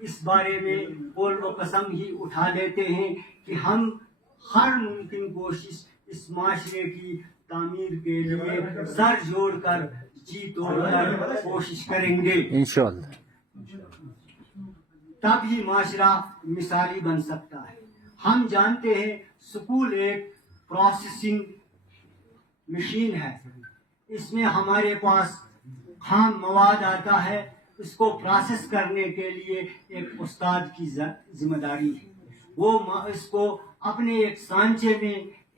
اس بارے میں قول و قسم ہی اٹھا لیتے ہیں کہ ہم ہر ممکن کوشش اس معاشرے کی تعمیر کے لیے سر جوڑ کر جی توڑ کر کوشش کریں گے انشاءاللہ. تب ہی معاشرہ مثالی بن سکتا ہے. ہم جانتے ہیں سکول ایک پروسیسنگ مشین ہے. اس میں ہمارے پاس خام مواد آتا ہے. اس کو پروسیس کرنے کے لیے ایک استاد کی ذمہ داری ہے. وہ اس کو اپنے ایک سانچے میں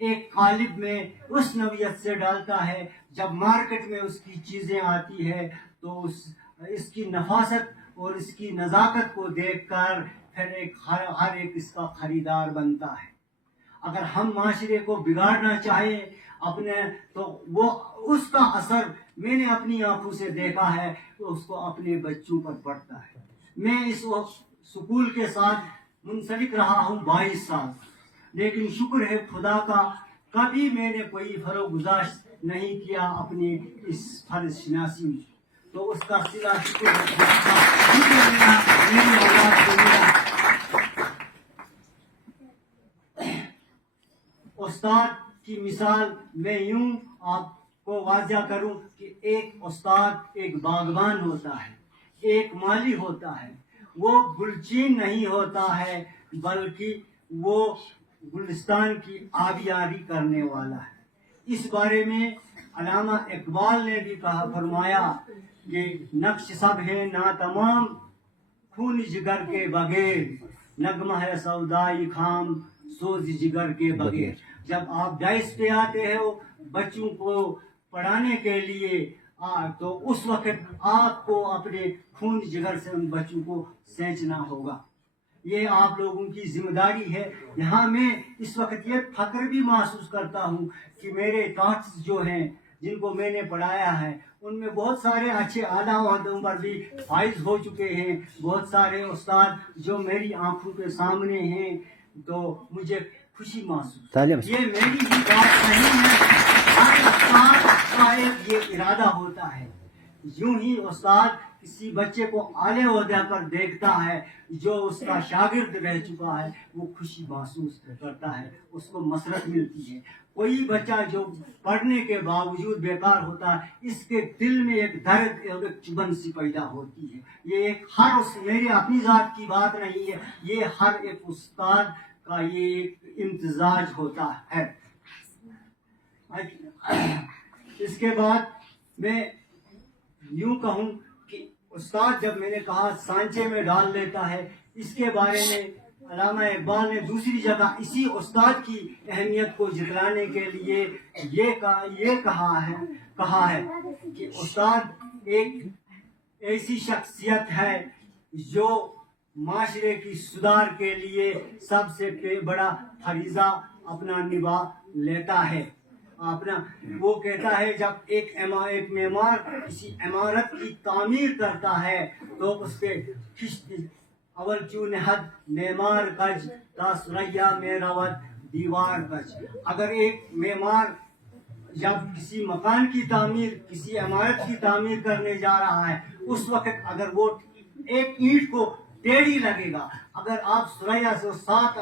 ایک قالب میں اس نوعیت سے ڈالتا ہے. جب مارکیٹ میں اس کی چیزیں آتی ہے تو اس کی نفاست اور اس کی نزاکت کو دیکھ کر پھر ہر ایک اس کا خریدار بنتا ہے. اگر ہم معاشرے کو بگاڑنا چاہیں اپنے تو وہ اس کا اثر میں نے اپنی آنکھوں سے دیکھا ہے تو اس کو اپنے بچوں پر پڑتا ہے. میں اس سکول کے ساتھ منسلک رہا ہوں 22 سال، لیکن شکر ہے خدا کا کبھی میں نے کوئی فروغ گزاشت نہیں کیا اپنی اس فرض شناسی میں. تو اس کا صلہ شکر میری اولاد کو ملا. استاد کی مثال میں یوں آپ کو واضح کروں کہ ایک استاد ایک باغبان ہوتا ہے، ایک مالی ہوتا ہے. وہ گلچین نہیں ہوتا ہے بلکہ وہ گلستان کی آبیاری کرنے والا ہے. اس بارے میں علامہ اقبال نے بھی فرمایا کہ نقش سب ہے ناتمام خون جگر کے بغیر، نغمہ ہے سودائی خام سوز جگر کے بغیر. جب آپ ڈائس پہ آتے ہو بچوں کو پڑھانے کے لیے تو اس وقت آپ کو اپنے خون جگر سے ان بچوں کو سینچنا ہوگا. یہ آپ لوگوں کی ذمہ داری ہے. یہاں میں اس وقت یہ فخر بھی محسوس کرتا ہوں کہ میرے ٹاٹس جو ہیں جن کو میں نے پڑھایا ہے ان میں بہت سارے اچھے اعلیٰ عہدوں پر بھی فائز ہو چکے ہیں. بہت سارے استاد جو میری آنکھوں کے سامنے ہیں تو مجھے خوشی محسوس. یہ میری ہی بات نہیں ہے، ہر استاد کا ایک یہ ارادہ ہوتا ہے. یوں ہی استاد کسی بچے کو اعلی عہدے پر دیکھتا ہے جو اس کا شاگرد رہ چکا ہے، وہ خوشی محسوس کرتا ہے، اس کو مسرت ملتی ہے. کوئی بچہ جو پڑھنے کے باوجود بیکار ہوتا ہے اس کے دل میں ایک درد اور ایک چبھن سی پیدا ہوتی ہے. یہ ایک میری اپنی ذات کی بات نہیں ہے، یہ ہر ایک استاد کا یہ ایک امتزاج ہوتا ہے. اس کے بعد میں یوں کہوں کہ استاد جب میں نے کہا سانچے میں ڈال لیتا ہے، اس کے بارے میں علامہ اقبال نے دوسری جگہ اسی استاد کی اہمیت کو جتلانے کے لیے یہ کہا ہے کہ استاد ایک ایسی شخصیت ہے جو معاشرے کی سدھار کے لیے سب سے بڑا فریضہ اپنا نبھا لیتا ہے. وہ کہتا ہے جب ایک معمار کسی عمارت کی تعمیر کرتا ہے تو اس کے خشت اول چوں نہد معمار کج تا سریا میں روت دیوار کج. اگر ایک معمار جب کسی مکان کی تعمیر کسی عمارت کی تعمیر کرنے جا رہا ہے اس وقت اگر وہ ایک اینٹ کو ٹیڑھی لگے گا، اگر آپ سریا سے 7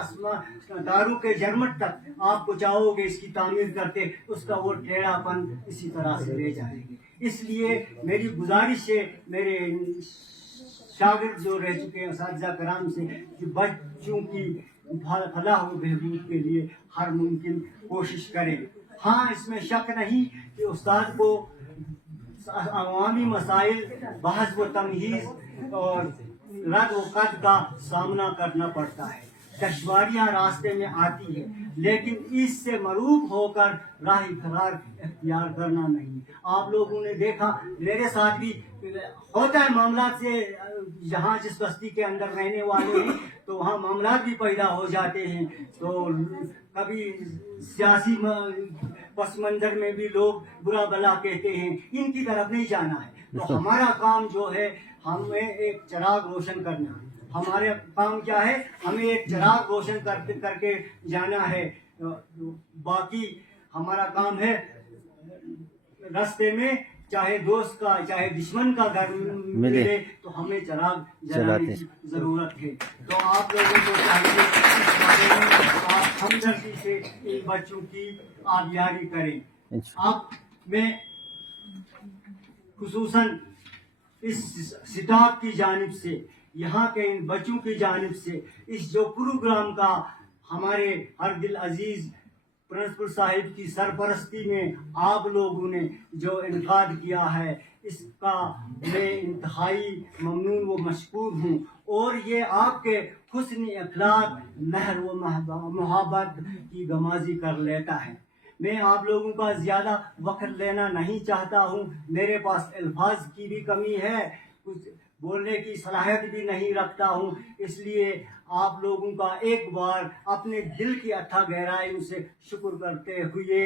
دارو کے جرمٹ تک آپ کو چاہو گے اس کی تعمیر کرتے اس کا وہ ٹیڑھا پن اسی طرح سے لے جائیں گے. اس لیے میری گزارش ہے میرے شاگرد جو رہ چکے ہیں اساتذہ کرام سے کہ بچوں کی فلاح و بہبود کے لیے ہر ممکن کوشش کریں. ہاں اس میں شک نہیں کہ استاد کو عوامی مسائل بحث و تمہیز اور رد و قد کا سامنا کرنا پڑتا ہے. دشواریاں راستے میں آتی ہیں لیکن اس سے مروب ہو کر راہ فرار اختیار کرنا نہیں. آپ لوگوں نے دیکھا میرے ساتھ بھی ہوتا ہے معاملات سے، جہاں جس بستی کے اندر رہنے والے ہیں تو وہاں معاملات بھی پیدا ہو جاتے ہیں. تو کبھی سیاسی پس منظر میں بھی لوگ برا بلا کہتے ہیں، ان کی طرف نہیں جانا ہے. تو ہمارا کام جو ہے ہمیں ایک چراغ روشن کرنا ہے. ہمارے کام کیا ہے؟ ہمیں ایک چراغ روشن کر کے جانا ہے. باقی ہمارا کام ہے راستے میں چاہے دوست کا چاہے دشمن کا گھر ملے تو ہمیں چراغ جلانے کی ضرورت ہے. تو آپ لوگوں کو چاہیے اس بارے میں آپ ہمدردی سے ان بچوں کی آبیاری کریں. اب میں خصوصاً اس سٹاف کی جانب سے یہاں کے ان بچوں کی جانب سے اس جو پروگرام کا ہمارے ہر دل عزیز پرنسپل صاحب کی سرپرستی میں آپ لوگوں نے جو انعقاد کیا ہے اس کا میں انتہائی ممنون و مشکور ہوں. اور یہ آپ کے حسن اخلاق مہر و محبت کی غمازی کر لیتا ہے. میں آپ لوگوں کا زیادہ وقت لینا نہیں چاہتا ہوں. میرے پاس الفاظ کی بھی کمی ہے, کچھ بولنے کی صلاحیت بھی نہیں رکھتا ہوں. اس لیے آپ لوگوں کا ایک بار اپنے دل کی اتھا گہرائیوں سے شکر کرتے ہوئے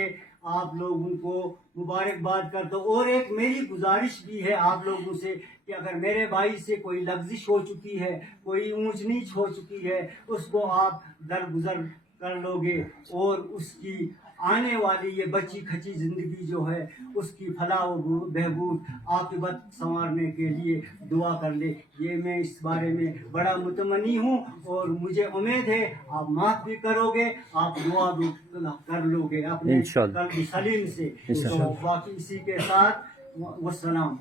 آپ لوگوں کو مبارکباد کرتا ہوں. اور ایک میری گزارش بھی ہے آپ لوگوں سے کہ اگر میرے بھائی سے کوئی لغزش ہو چکی ہے, کوئی اونچ نیچ ہو چکی ہے, اس کو آپ درگزر کر لو گے اور اس کی آنے والی یہ بچی کھچی زندگی جو ہے اس کی فلاح و بہبود عاقبت سنوارنے کے لیے دعا کر لے. یہ میں اس بارے میں بڑا متمنی ہوں اور مجھے امید ہے آپ معاف بھی کرو گے, آپ دعا بھی کر لو گے اپنے قلب سلیم سے. تو باقی اسی کے ساتھ والسلام.